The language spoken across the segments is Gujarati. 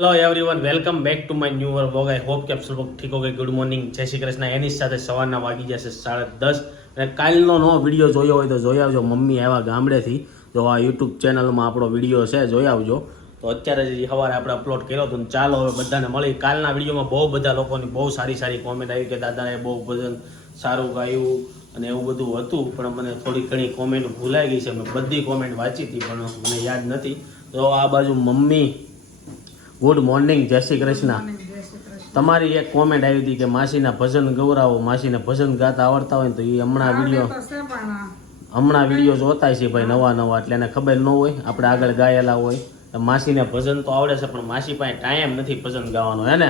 Hello everyone welcome back to my new vlog I hope કે આપ સબ ઠીક હો ગુડ મોર્નિંગ જય શ્રી કૃષ્ણ. એની સાથે સવારના વાગી જશે સાડા દસ. અને કાલનો નો વીડિયો જોયો હોય તો જોઈ આવજો. મમ્મી આવ્યા ગામડેથી. જો આ યુટ્યુબ ચેનલમાં આપણો વીડિયો છે, જોઈ આવજો. તો અત્યારે જે સવારે આપણે અપલોડ કર્યો હતો ચાલો હવે બધાને મળી. કાલના વિડીયોમાં બહુ બધા લોકોની બહુ સારી સારી કોમેન્ટ આવી કે દાદાએ બહુ ભજન સારું ગાયું અને એવું બધું હતું. પણ મને થોડી ઘણી કોમેન્ટ ભૂલાઈ ગઈ છે. મેં બધી કોમેન્ટ વાંચી હતી, પણ મને યાદ નથી. તો આ બાજુ મમ્મી ગુડ મોર્નિંગ જય શ્રી કૃષ્ણ તમારી એક કોમેન્ટ આવી હતી કે માસીના ભજન ગૌરાવો માસીને ભજન ગાતા આવડતા હોય ને તો એ હમણાં વીડિયો હમણાં વીડિયો જોતા છે ભાઈ નવા નવા એટલે એને ખબર ન હોય આપણે આગળ ગાયેલા હોય. માસીને ભજન તો આવડે છે પણ માસી પાસે ટાઈમ નથી ભજન ગાવાનો હે ને?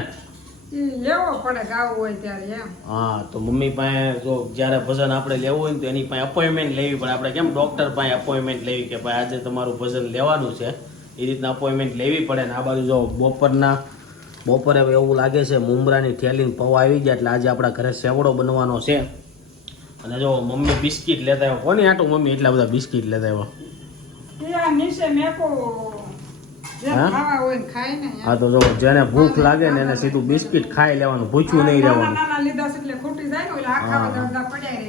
હા તો મમ્મી પાસે જો જ્યારે ભજન આપણે લેવું હોય ને તો એની પાસે અપોઇન્ટમેન્ટ લેવી પડે. આપણે કેમ ડૉક્ટર પાસે અપોઇન્ટમેન્ટ લેવી કે ભાઈ આજે તમારું ભજન લેવાનું છે? એ રીતના અપોઇન્ટમેન્ટ લેવી પડે ને આ બાજુ જો બપોરના બપોરે એવું લાગે છે મુમરાની થેલીને પૌવા આવી ગયા એટલે આજે આપણા ઘરે સેવડો બનવાનો છે. અને જો મમ્મી બિસ્કિટ લેતા આવ્યો. કોની આટું મમ્મી એટલા બધા બિસ્કિટ લેતા આવ્યો? હા? તો જો જેને ભૂખ લાગે ને એને સીધું બિસ્કિટ ખાઈ લેવાનું ભૂખ્યું નહીં રહેવાનું.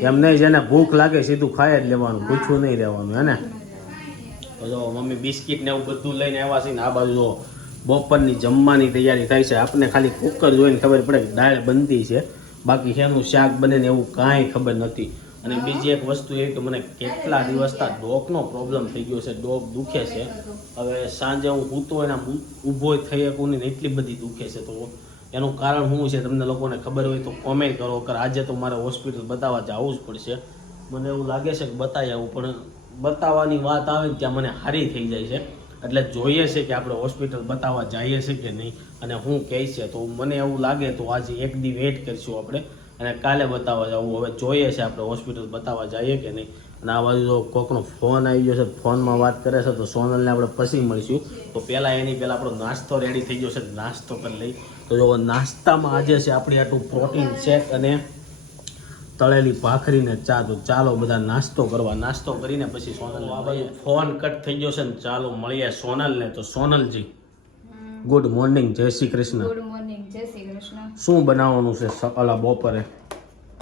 એમ નહીં જેને ભૂખ લાગે સીધું ખાઈ જ લેવાનું ભૂખ્યું નહીં રહેવાનું હે ને? જો મમ્મી બિસ્કિટ ને એવું બધું લઈને આવ્યા છે ને આ બાજુ જો બપોરની જમવાની તૈયારી થાય છે. આપણે ખાલી કુકર જોઈને ખબર પડે કે દાળ બનતી છે. બાકી શેનું શાક બને ને એવું કાંઈ ખબર નથી. અને બીજી એક વસ્તુ એ કે મને કેટલા દિવસથી ડોકનો પ્રોબ્લેમ થઈ ગયો છે. ડોક દુખે છે. હવે સાંજે હું સૂતો એના ઊભો થઈ શકું ને એટલી બધી દુખે છે. તો એનું કારણ શું છે તમને લોકોને ખબર હોય તો કોમેન્ટ કરો. કે આજે તો મારે હોસ્પિટલ બતાવવા જવું જ પડશે. મને એવું લાગે છે કે બતાવી આવું, પણ બતાવવાની વાત આવે ને ત્યાં મને હારી થઈ જાય છે. એટલે જોઈએ છે કે આપણે હોસ્પિટલ બતાવવા જઈએ છે કે નહીં અને હું કહે છે તો મને એવું લાગે તો આજે એક દી વેઇટ કરીશું આપણે અને કાલે બતાવવા જવું હવે જોઈએ છે આપણે હોસ્પિટલ બતાવવા જઈએ કે નહીં. અને આ બાજુ કોકનો ફોન આવી ગયો છે, ફોનમાં વાત કરે છે, તો સોનલને આપણે પછી મળીશું. તો પહેલાં એની પહેલાં આપણો નાસ્તો રેડી થઈ ગયો છે. નાસ્તો કરી લઈ તો જો નાસ્તામાં આજે છે આપણી આટલું પ્રોટીન શેક અને તળેલી ભાખરીને ચા તો ચાલો બધા નાસ્તો કરવા. નાસ્તો કરીને પછી સોનલ ફોન કટ થઈ ગયો છે ને ચાલો મળીએ સોનલને. તો સોનલજી ગુડ મોર્નિંગ જય શ્રી કૃષ્ણ. ગુડ મોર્નિંગ જય શ્રી કૃષ્ણ. શું બનાવવાનું છે સકાલા બપોરે?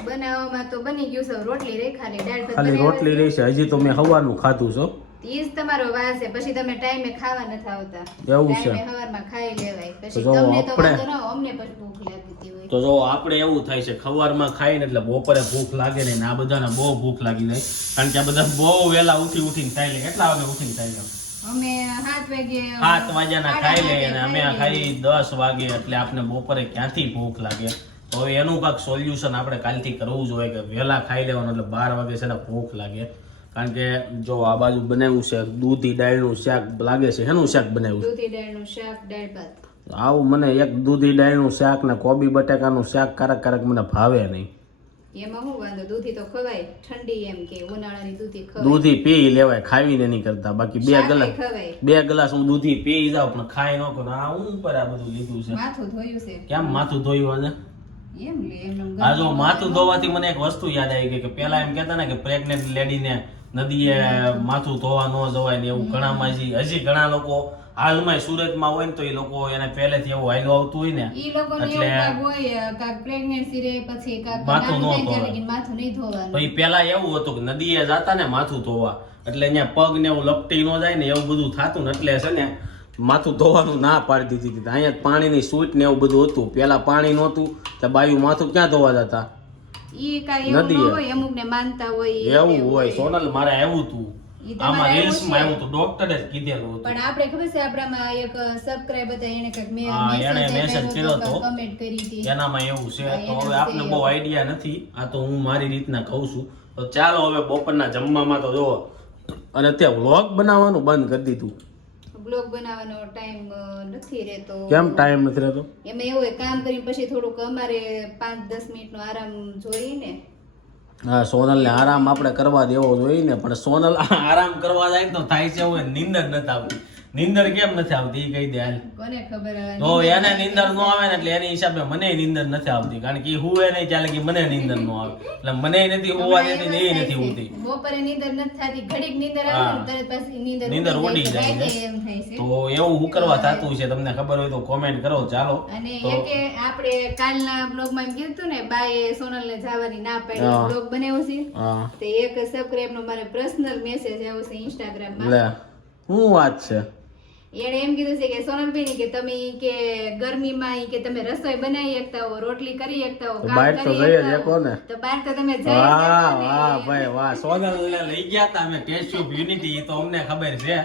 બનાવવામાં તો બની ગયું છે રોટલી રહી ખાલી દાળ ભાત ખાલી રોટલી રહી છે. હજી તો મેં હવાનું ખાધું છો છે. તમારો વાર છે. પછી તમે ટાઈમે ખાવા નથી આવતા. એવું છે. ટાઈમે ખાઈ લેવાય. પછી તમને તો વાંધો ના અમને પછી ભૂખ લાગતી હોય. તો જો આપણે એવું થાય છે ખવારમાં ખાઈને એટલે બપોરે ભૂખ લાગે ને આ બધાને બહુ ભૂખ લાગી જાય. કારણ કે આ બધા બહુ વેલા ઉઠી ઉઠીને ખાઈ લે. કેટલા વાગે ઉઠીને ખાઈ લે? અમે સાત વાગે સાત વાગ્યાના ખાઈ લે અને અમે ખાઈ દસ વાગે એટલે આપને બપોરે ક્યાંથી ભૂખ લાગે? તો હવે એનું કાંક સોલ્યુશન આપણે કાલથી કરવું જોઈએ કે વહેલા ખાઈ લેવાનું એટલે બાર વાગે છે ને ભૂખ લાગે. કારણ કે જો આ બાજુ બનાવ્યું છે દૂધી દાળનું શાક લાગે છે એનું શાક બનાવ્યું? દૂધી દાળનું શાક દાળ ભાત. આવું મને એક દૂધી દાળનું શાક ને કોબી બટાકાનું શાક કારક કારક મને ભાવે નહીં. એમાં વાંધો? દૂધી તો ખવાય ઠંડી એમ કે ઉનાળાની દૂધી ખવાય. દૂધી પી લેવાય ખાવીને નહીં કરતા. બાકી બે ગ્લાસ બે ગ્લાસ હું દૂધી પી જાઉં પણ ખાઈ ન કરું. આ હું ઉપર આ બધું લીધું છે. માથું ધોયું છે. કેમ માથું ધોયું આજે? એમ લે એમ એમ આ જો માથું ધોવાથી મને એક વસ્તુ યાદ આવી ગઈ કે પેલા એમ કહેતા ને કે પ્રેગ્નેન્ટ લેડીને નદીએ માથું ધોવા ન જવાય ને એવું ઘણામાં હજી ઘણા લોકો હાલમાં સુરતમાં હોય ને તો એ લોકો એને પહેલેથી એવું હાલ્યું આવતું હોય ને. એટલે- પછી માથું ન ધોવાય. એ પેલા એવું હતું કે નદીએ જતા ને માથું ધોવા. એટલે અહીંયા પગ ને એવું લપટી ન જાય ને એવું બધું થતું ને એટલે છે ને માથું ધોવાનું ના પાડી દીધી હતી. અહીંયા પાણીની સૂટ ને એવું બધું હતું. પેલા પાણી નહોતું તો બાયું માથું ક્યાં ધોવા જતા? ઈ કાંઈ એવું. ન હોય અમુક ને માનતા હોય એવું હોય સોનલ મારે આવ્યું હતું આમાં આવ્યું હતું ડોક્ટરે જ કીધેલું હતું. પણ આપણે ખબર છે આપણામાં એક સબસ્ક્રાઇબ હતા એને કંઈક મે- આપ્યો કર્યો હતો. કમેન્ટ કરી હતી. એનામાં એવું છે તો હવે આપને બહુ આઈડિયા નથી. આ તો હું મારી રીતના કહું છું. તો ચાલો હવે બપોરના જમવામાં તો જો અને અત્યારે વ્લોગ બનાવવાનું બંધ કરી દીધું. બ્લોગ બનાવવાનો ટાઈમ નથી રહેતો. કેમ ટાઈમ નથી રહેતો? એમાં એવું કામ કરીને પછી થોડુંક અમારે પાંચ દસ મિનિટનો આરામ જોઈને હા હા સોનલને આરામ આપણે કરવા દેવો જોઈએ ને પણ સોનલ આરામ કરવા જાય તો થાય છે એવું નિંદર નથી આવતી. નીંદર કેમ નથી આવતી? એ કહી દે હાલ. કોને ખબર આવે? તો એને નિંદર નો આવે ને એટલે એની હિસાબે મને નિંદર નથી આવતી. કારણ કે હું એને ચાલે કે મને નિંદર નો આવે. એટલે મને નથી હોવા દેતી ને એ નથી હોતી. બપોરે નિંદર નથી થતી ઘડીક નિંદર આવે ને તરત પછી નિંદર નિંદર ઉડી જાય તો એવું હું કરવા થતું છે તમને ખબર હોય તો કોમેન્ટ કરો ચાલો. અને એક આપણે કાલના બ્લોગમાં એમ કીધું ને બાએ સોનલને જવાની ના પાડી. બ્લોગ બનાવ્યો છે. તે એક સબસ્ક્રાઇબ નો મારે પર્સનલ મેસેજ આવ્યો છે ઇન્સ્ટાગ્રામમાં લે. હું વાત છે? એણે એમ કીધું છે કે સોનલબેન કે તમે કે ગરમીમાં કે તમે રસોઈ બનાવી શકતા હો રોટલી કરી શકતા હો કામ બહાર તો જઈ જ શકો. ને. તો બહાર તો તમે જઈ વાહ વાહ ભાઈ વાહ. સોનલ લઈ ગયા તા અમે ટેસ્ટ ઓફ યુનિટી તો અમને ખબર છે.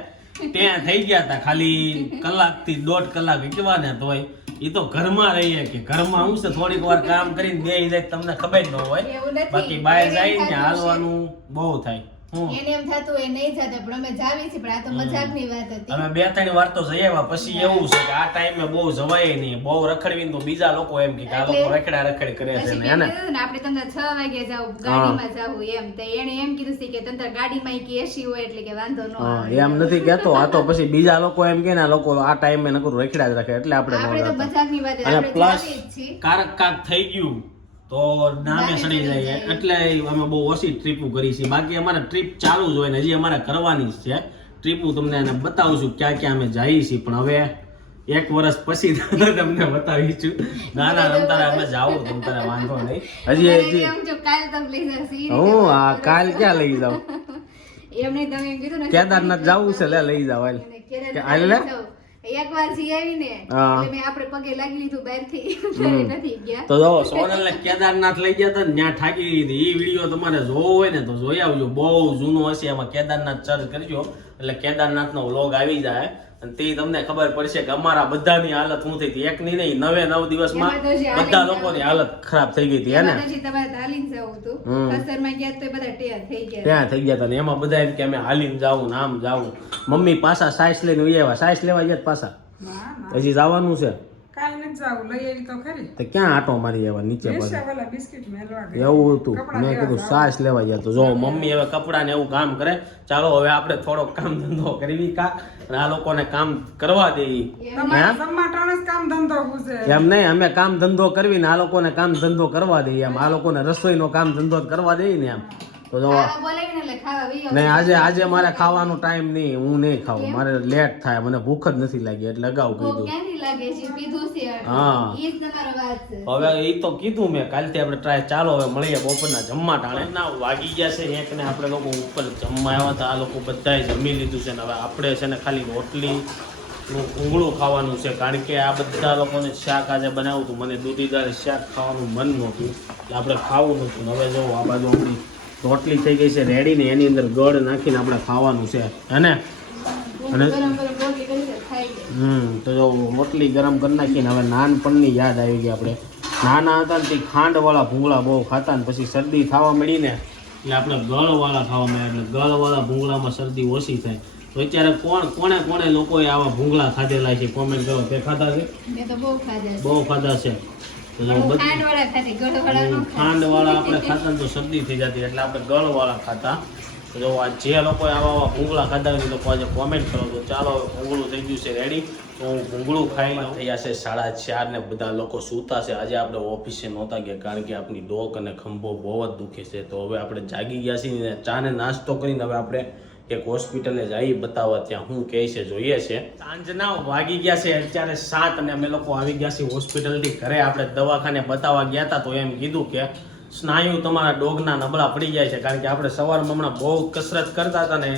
ત્યાં થઈ ગયા તા ખાલી કલાકથી દોઢ કલાક વીતવા ને તોય. એ તો ઘરમાં રહીએ કે ઘરમાં હું છે થોડીક વાર કામ કરીને બે જાય તમને ખબર ન હોય. બાકી બહાર જાય ને હાલવાનું બહુ થાય. એને એમ થતું એ નહીં જતા પણ અમે જાવી છીએ પણ આ તો મજાકની વાત હતી. અમે બે ત્રણ વાર તો જઈ આવ્યા પછી એવું છે કે આ ટાઈમે બહુ જવાય નહીં બહુ રખડવી તો બીજા લોકો એમ કે આ લોકો રખડા રખડ કરે છે ને મેં હે ને કીધું ને આપણે તમને છ વાગે જાવ ગાડીમાં જાવું એમ તો એને એમ કીધું છે કે તંતર ગાડીમાં કે એસી હોય એટલે કે વાંધો ન આવે. એમ નથી કેતો આ તો પછી બીજા લોકો એમ કે ના લોકો આ ટાઈમે નકરું રખડા જ રાખે એટલે આપણે આપણે તો મજાકની વાત આપણે પ્લસ કારક કાક થઈ ગયું તો નામે સડી જાય. એટલે અમે બહુ ઓછી ટ્રીપો કરી છે. બાકી અમારે ટ્રીપ ચાલુ જ હોય ને હજી અમારે કરવાની જ છે. ટ્રીપો તમને એને બતાવું છું ક્યાં ક્યાં અમે જઈએ છીએ. પણ હવે એક વર્ષ પછી તમને બતાવીશું. ના ના તમતારે અમે જાવું તમતારે વાંધો નહીં. હજી હજી. હું? આ વાત કાલ ક્યાં લઈ જાઉં એમ નહીં તમે એમ કીધું ને કેદારનાથ જવું છે લે લઈ જાવ હાલ. હાલ. એકવાર જઈ એટલે મેં આપણે પગે લાગી લીધું બહારથી. નથી ગયા. તો જો સોનલ ને કેદારનાથ લઈ ગયા હતા ત્યાં ગઈ હતી એ વીડિયો તમારે જોવો હોય ને તો જોઈ આવજો. બહુ જૂનો હશે એમાં કેદારનાથ સર્ચ કરજો. એટલે કેદારનાથ નો વ્લોગ આવી જાય. અને તે તમને ખબર પડશે કે અમારા બધાની હાલત શું થઈ હતી? એક ની નહીં નવે નવ દિવસમાં બધા લોકોની હાલત ખરાબ થઈ ગઈ હતી હે ને? એમાં પછી તમારે તાલીમ જવું હતું. હમ. ખસરમાં ગયા તો બધા તૈયાર થઈ ગયા. ત્યાં થઈ ગયા હતા ને એમાં બધા એમ કે અમે હાલીને જાવું ને આમ જાવું મમ્મી પાછા સાઈસ લઈને ઉઈ આવ્યા. સાઈસ લેવા ગયા પાછા. હજી જવાનું છે. જાવું લઈ આવી તો ખરી. તો ક્યાં આટો મારી આવ્યા નીચે પાછા બિસ્કિટ મેલવા એવું હતું. મેં કીધું સાસ લેવા ગયા તો જો મમ્મી હવે કપડા ને એવું કામ કરે. ચાલો હવે આપણે થોડોક કામ ધંધો કરવી કા? અને આ લોકોને કામ કરવા દેવી. કામ ધંધો એમ નહીં અમે કામ ધંધો કરવી ને આ લોકોને કામ ધંધો કરવા દઈએ એમ. આ લોકોને રસોઈનો કામ ધંધો કરવા દઈએ ને એમ. તો જો. નહીં આજે આજે મારે ખાવાનો ટાઈમ નહીં હું નહીં ખાવું. મારે લેટ થાય મને ભૂખ જ નથી લાગી એટલે અગાઉ કીધું. હા. હવે એ તો કીધું મેં કાલથી આપણે ટ્રાય ચાલો હવે મળીએ બપોરના જમવા ટાણે. ના વાગી ગયા છે એક ને આપણે લોકો ઉપર જમવા આવ્યા હતા. આ લોકો બધાએ જમી લીધું છે ને હવે આપણે છે ને ખાલી રોટલી નું ઘૂંગળું ખાવાનું છે. કારણ કે આ બધા લોકોને શાક આજે બનાવ્યું હતું. મને દૂધીદાર શાક ખાવાનું મન નહોતું. આપણે ખાવું નહોતું. હવે જો આ બાજુ આપણી રોટલી થઈ ગઈ છે. રેડી ને એની અંદર ગળ નાખીને આપણે ખાવાનું છે. હે અને- હમ તો જો રોટલી ગરમ કરી નાખીને હવે નાનપણની યાદ આવી ગઈ આપણે. નાના હતા ને તે ખાંડવાળા ભૂંગળા બહુ ખાતા ને પછી શરદી થવા મળી ને એટલે આપણે ગળવાળા ખાવા મળ્યા એટલે ગળવાળા ભૂંગળામાં શરદી ઓછી થાય. તો અત્યારે કોણ કોણે કોણે લોકોએ આવા ભૂંગળા ખાધેલા છે? કોમેન્ટ કરો. તે ખાધા છે. બહુ ખાધા છે. ખાધી. ખાંડવાળા આપણે ખાતા તો શરદી થઈ જતી એટલે આપણે ગળવાળા ખાતા. તો જો આ જે લોકો આવા આવા ભૂંગળા ખાધા હોય લોકો આજે કોમેન્ટ કરો. તો ચાલો ભૂંગળું થઈ ગયું છે રેડી તો હું ભૂંગળું ખાઈ લઉં. થયા છે સાડા ચાર ને બધા લોકો સૂતા છે. આજે આપણે ઓફિસે નહોતા ગયા કારણ કે આપણી ડોક અને ખંભો બહુ જ દુખે છે. તો હવે આપણે જાગી ગયા છીએ ને ચા ને નાસ્તો કરીને હવે આપણે એક હોસ્પિટલે જઈ બતાવવા ત્યાં શું કહે છે, જોઈએ છે. સાંજના વાગી ગયા છે, અત્યારે સાત અને અમે લોકો આવી ગયા છીએ હોસ્પિટલથી ઘરે આપણે દવાખાને બતાવવા ગયા હતા તો એમ કીધું કે, સ્નાયુ તમારા ડોગના નબળા પડી જાય છે, કારણ કે આપણે સવારમાં હમણાં બહુ કસરત કરતા હતા ને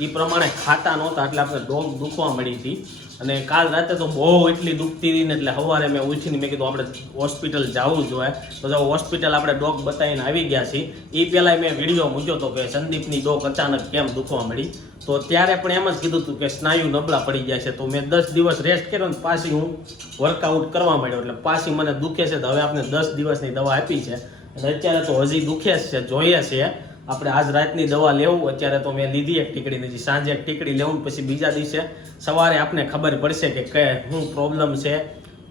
એ પ્રમાણે ખાતા નહોતા, એટલે આપણે ડોગ દુખવા મળી હતી. અને કાલ રાતે તો બહુ એટલી દુખતી હતી ને એટલે સવારે મેં ઉઠીને મેં કીધું આપણે હોસ્પિટલ જવું જોઈએ તો જો હોસ્પિટલ આપણે ડોગ બતાવીને આવી ગયા છીએ. એ પહેલાં મેં વીડિયો મૂક્યો હતો કે સંદીપની ડોગ અચાનક કેમ દુખવા મળી તો ત્યારે પણ એમ જ કીધું હતું કે સ્નાયુ નબળા પડી જાય છે. તો મેં દસ દિવસ રેસ્ટ કર્યો ને પાછી હું વર્કઆઉટ કરવા માંડ્યો. એટલે પાછી મને દુખે છે. તો હવે આપણે દસ દિવસની દવા આપી છે. અને અત્યારે તો હજી દુખે છે, જોઈએ છે. આપણે આજ રાતની દવા લેવું, અત્યારે તો મેં લીધી એક ટીકડી નથી સાંજે એક ટીકડી લેવું પછી બીજા દિવસે સવારે આપણે ખબર પડશે કે કે શું પ્રોબ્લેમ છે,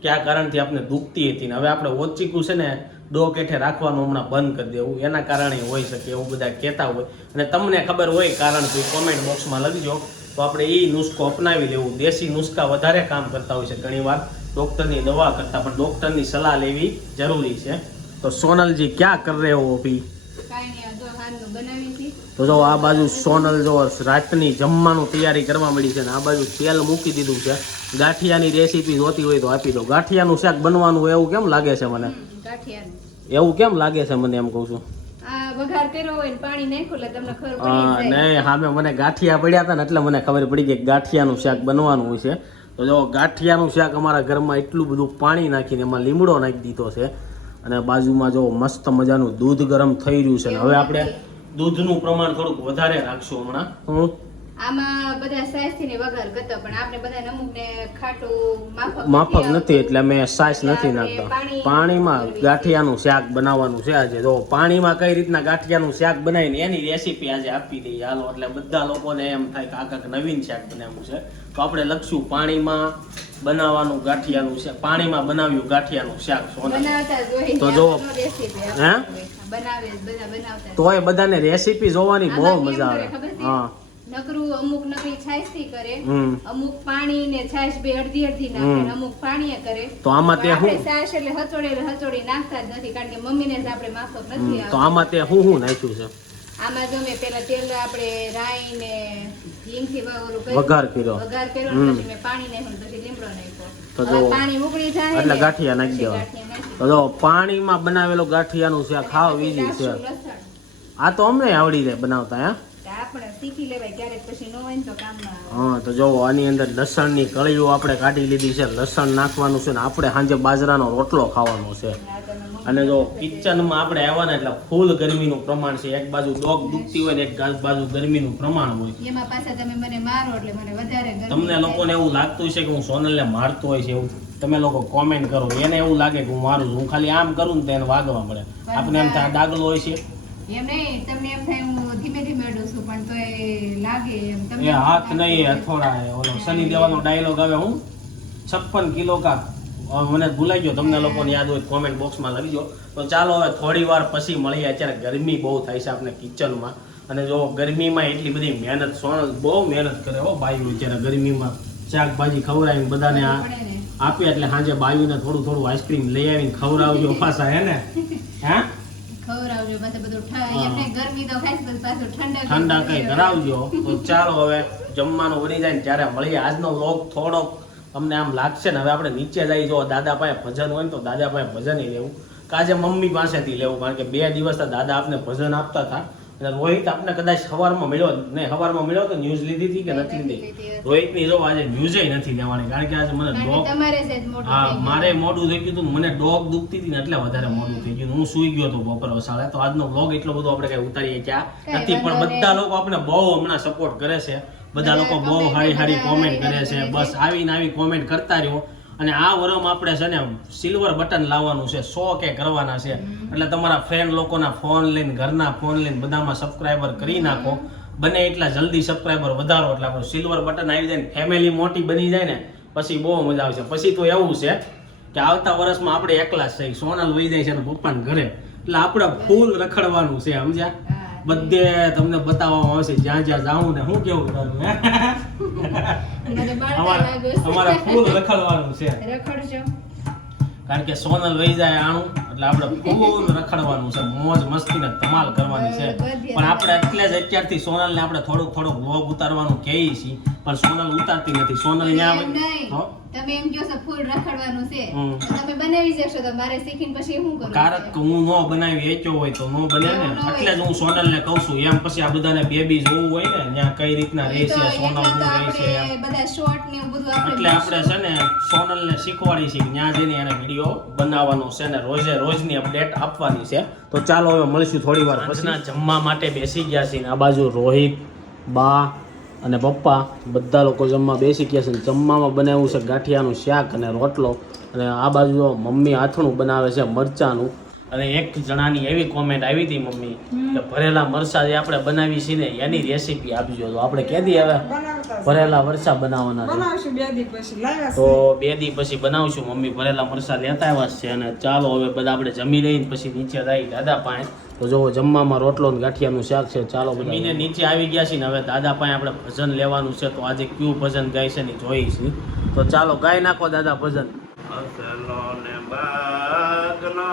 કયા કારણથી આપણે દુખતી હતી ને. હવે આપણે ઓચીકું છે ને ડો કેઠે રાખવાનું હમણાં બંધ કરી દેવું. એના કારણે હોઈ શકે એવું બધા કહેતા હોય. અને તમને ખબર હોય કારણ તો કોમેન્ટ બોક્સમાં લખજો. તો આપણે એ નુસ્ખો અપનાવી લેવું. દેશી નુસ્ખા વધારે કામ કરતા હોય છે ઘણીવાર. ડૉક્ટરની દવા કરતાં પણ ડૉક્ટરની સલાહ લેવી જરૂરી છે. તો સોનલજી, ક્યાં કર રહે અભી તો જો આ બાજુ સોનલ જો રાતની જમવાનું તૈયારી કરવા મળી છે ને આ બાજુ તેલ મૂકી દીધું છે. ગાંઠિયાની રેસીપી જોતી હોય તો આપી દો. ગાંઠિયાનું શાક બનવાનું એવું કેમ લાગે છે મને? એવું કેમ લાગે છે મને એમ કહું છું? હોય હા. નહીં સામે મને ગાંઠિયા પડ્યા હતા ને એટલે મને ખબર પડી કે ગાંઠિયાનું શાક બનવાનું હોય છે. તો જો ગાંઠિયાનું શાક અમારા ઘરમાં એટલું બધું પાણી નાખીને એમાં લીમડો નાખી દીધો છે. અને બાજુમાં જો મસ્ત મજાનું દૂધ ગરમ થઈ રહ્યું છે ને હવે આપણે દૂધનું પ્રમાણ થોડુંક વધારે રાખશું હમણાં. હું આમાં બધા સાઈઝથી ને વઘાર કરતો પણ આપણે બધા અમુક ખાટું માફક માફક નથી એટલે મેં સાઈઝ નથી નાખતા. પાણીમાં ગાંઠિયાનું શાક બનાવવાનું છે આજે. જો પાણીમાં કઈ રીતના ગાંઠિયાનું શાક બનાવીને એની રેસીપી આજે આપી દઈએ. હાલો એટલે બધા લોકોને એમ થાય કે આ કાંક નવીન શાક બનાવવું છે. તો આપણે લખશું પાણીમાં બનાવવાનું ગાંઠિયાનું શાક પાણીમાં બનાવ્યું ગાંઠિયાનું શાક સોના. તો જો. રેસીપી હે? તોય બધાને રેસીપી જોવાની બહુ મજા આવે. હા. નકરું અમુક નકરી છાશથી કરે અમુક પાણી ને છાશ બે અડધી અડધી નાખે અમુક પાણી કરે. તો આમાં તે હું છાશ એટલે હચોડી હચોડી નાખતા જ નથી કારણ કે મમ્મીને જ આપણે માફક નથી તો આમાં તે હું હું નાખ્યું છે? આમાં જો મેં પેલા તેલ આપણે રાઈ ને હિંગથી થી ઓલું કર્યું. વઘાર કર્યો. વઘાર કર્યો પછી મેં પાણી નાખ્યું પછી લીમડો નાખ્યો. તો જો. પાણી ઉકળી જાય એટલે ગાંઠિયા નાખી દેવા. તો જો પાણીમાં બનાવેલો ગાંઠિયાનું શાક ખાવ ઈઝી છે. આ તો અમને આવડી જાય બનાવતા હે? શીખી લેવાય ક્યારેક પછી ન હોય તો કામમાં હા તો જો આની અંદર લસણની કળીઓ આપણે કાઢી લીધી છે લસણ નાખવાનું છે ને આપણે સાંજે બાજરાનો રોટલો ખાવાનો છે. અને જો કિચનમાં આપણે આવવાના એટલે ફૂલ ગરમીનું પ્રમાણ છે એક બાજુ ડોગ દુખતી હોય ને એક બાજુ ગરમીનું પ્રમાણ હોય. એમાં પાછા તમે મને મારો એટલે મને વધારે તમને. લોકોને એવું લાગતું છે કે હું સોનલને મારતો હોય છે એવું. તમે લોકો કોમેન્ટ કરો. એને એવું લાગે કે હું મારું છું હું ખાલી આમ કરું ને તો એને વાગવા મળે. આપણે એમ થાય દાગલો હોય છે. એમ નહીં તમને એમ થાય હું છું પણ લાગે એમ. તમને એ હાથ નહીં હથોડા એ ઓલો શનિ દેવાનો ડાયલોગ આવે હું? છપ્પન કિલો કા. મને ભૂલાઈ ગયો તમને લોકોને યાદ હોય કોમેન્ટ બોક્સમાં લખજો તો ચાલો હવે થોડી વાર પછી મળીએ. અત્યારે ગરમી બહુ થાય છે આપણે કિચનમાં. અને જો ગરમીમાં એટલી બધી મહેનત સોણ બહુ મહેનત કરે હો બાયું અત્યારે ગરમીમાં. શાકભાજી ખવડાવીને બધાને આ પડે એટલે સાંજે બાયુને થોડું થોડું આઈસ્ક્રીમ લઈ આવીને ખવડાવજો પાછા હે ને? હે? ખવડાવજો પાછું બધું એમને ગરમી તો ખાય છે, પાછું ઠંડા ઠંડા કઈ કરાવજો તો ચાલો હવે જમવાનું બની જાય ને ત્યારે મળીએ. આજનો લોક થોડોક અમને આમ લાગશે ને હવે આપણે નીચે જઈ જો દાદા પાસે ભજન હોય ને તો દાદા પાસે ભજન લેવું. કાજે મમ્મી પાસેથી લેવું કારણ કે બે દિવસ દાદા આપને ભજન આપતા હતા. અને રોહિત આપને કદાચ સવારમાં મળ્યો ને સવારમાં મળ્યો તો ન્યૂઝ લીધી હતી કે નથી લીધી? રોહિતની જો આજે ન્યૂઝે નથી લેવાની કારણ કે આજે મને ડોગ હા મારે મોડું થઈ ગયું હતું મને ડોગ દુખતી હતી ને એટલે વધારે મોડું થઈ ગયું. હું સુઈ ગયો હતો બપોર વસાળે. તો આજનો બ્લોગ એટલો બધો આપણે કઈ ઉતારીએ ક્યાં? નથી પણ બધા લોકો આપણે બહુ હમણાં સપોર્ટ કરે છે. બધા લોકો બહુ હારી હારી કોમેન્ટ કરે છે. બસ આવીને આવી કોમેન્ટ કરતા રહ્યો. અને આ વરમાં આપણે છે ને સિલ્વર બટન લાવવાનું છે સો કે કરવાના છે. એટલે તમારા ફ્રેન્ડ લોકોના ફોન લઈને ઘરના ફોન લઈને બધામાં સબસ્ક્રાઈબર કરી નાખો. બને એટલા જલ્દી સબસ્ક્રાઈબર વધારો એટલે આપણું સિલ્વર બટન આવી જાય ને ફેમિલી મોટી બની જાય ને પછી બહુ મજા આવશે પછી તો એવું છે કે આવતા વર્ષમાં આપણે એકલા થઈ સોનલ વહી જાય છે ને પપ્પાને ઘરે. એટલે આપણે ફૂલ રખડવાનું છે સમજ્યા? બધે તમને બતાવવામાં આવશે જ્યાં જ્યાં જાઉં ને હું કેવું કરું? અમારે ફૂલ રખડવાનું છે. રખડજો. કારણ કે સોનલ વહી જાય આણું એટલે આપણે ફૂલ રખડવાનું છે. મોજ મસ્તી ને ધમાલ કરવાની છે. પણ આપણે એટલે જ અત્યારથી સોનલને આપણે થોડુંક થોડુંક વોગ ઉતારવાનું કહીએ છીએ. પણ સોનલ ઉતારતી નથી. સોનલ ને નહીં. હો? તમે એમ કહો છો ફૂલ રખડવાનું છે તમે બનાવી જશો તો મારે શીખીને પછી હું કરું કારક છે? કે હું નો બનાવી વેચ્યો હોય તો નો બને ને ન. એટલે જ હું સોનલને કહું છું એમ પછી આ બધાને બેબી જોવું હોય ને ત્યાં કઈ રીતના રહે છે સોનલ એટલે રહે છે બધા શોર્ટ ને બધું આપણે એટલે આપણે છે ને સોનલને શીખવાડી છે ત્યાં જઈને એને વીડિયો બનાવવાનો છે ને રોજે રોજની અપડેટ આપવાની છે તો ચાલો હવે મળીશું થોડી વાર પછી જમવા માટે બેસી ગયા છે ને આ બાજુ રોહિત બા અને પપ્પા બધા લોકો જમવા બેસી ગયા છે. જમવામાં બનાવ્યું છે ગાંઠિયાનું શાક અને રોટલો. અને આ બાજુ મમ્મી આથણું બનાવે છે મરચાનું. અને એક જણાની એવી કોમેન્ટ આવી હતી મમ્મી કે ભરેલા મરચા જે આપણે બનાવી છીએ ને એની રેસીપી આપજો. તો આપણે હવે બનાવ બનાવતા છે. ભરેલા મરચા બનાવવાના છે. તો બે દી પછી બનાવશું. મમ્મી ભરેલા મરચા લેતા આવ્યા છે. અને ચાલો હવે બધા આપણે જમી લઈને પછી નીચે જઈ દાદા પાસે તો જો જમવામાં રોટલો ને ગાંઠિયાનું શાક છે ચાલો જમીને નીચે આવી ગયા છીએ ને હવે દાદા પાસે આપણે ભજન લેવાનું છે તો આજે કયું ભજન ગાય છે ને જોઈ છે. તો ચાલો ગાઈ નાખો દાદા ભજન. અસલો ને બાગનો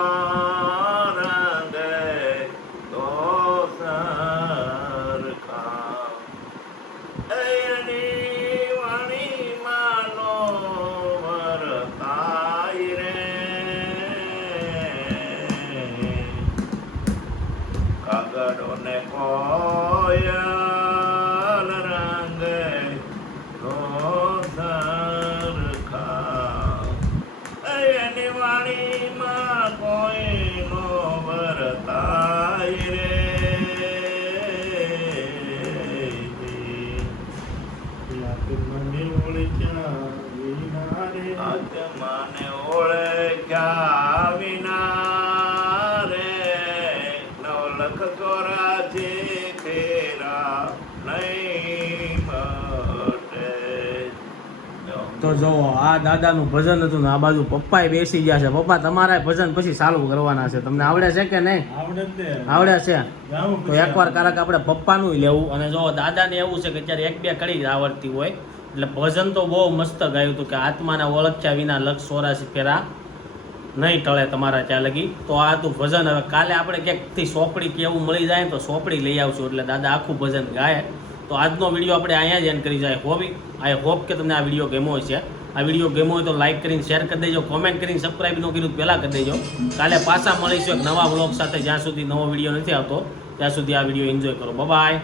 તો જો આ દાદાનું ભજન હતું ને આ બાજુ પપ્પાએ બેસી ગયા છે. પપ્પા તમારા ભજન પછી ચાલુ કરવાના છે. તમને આવડે છે કે નહીં? આવડે છે. તો એકવાર કારક આપણે પપ્પાનું લેવું. અને જો દાદાને એવું છે કે અત્યારે એક બે કડી જ આવડતી હોય. એટલે ભજન તો બહુ મસ્ત ગાયું હતું કે આત્માના ઓળખ્યા વિના લક્ષ સોરાસી ફેરા નહીં ટળે તમારા ત્યાં લગી. તો આ તું ભજન. હવે કાલે આપણે ક્યાંકથી સોપડી કે એવું મળી જાય તો સોપડી લઈ આવશું. એટલે દાદા આખું ભજન ગાય. તો આજનો વીડિયો આપણે અહીંયા જ એન્ડ કરી જાય. હોવી આઈ હોપ કે તમને આ વીડિયો ગેમો છે આ વીડિયો ગેમો હોય તો લાઈક કરીને શેર કરી દેજો કોમેન્ટ કરીને સબસ્ક્રાઈબ ન કર્યું પહેલાં કરી દેજો. કાલે પાછા મળીશું એક નવા બ્લોગ સાથે. જ્યાં સુધી નવો વીડિયો નથી આવતો, ત્યાં સુધી આ વીડિયો એન્જોય કરો. બાય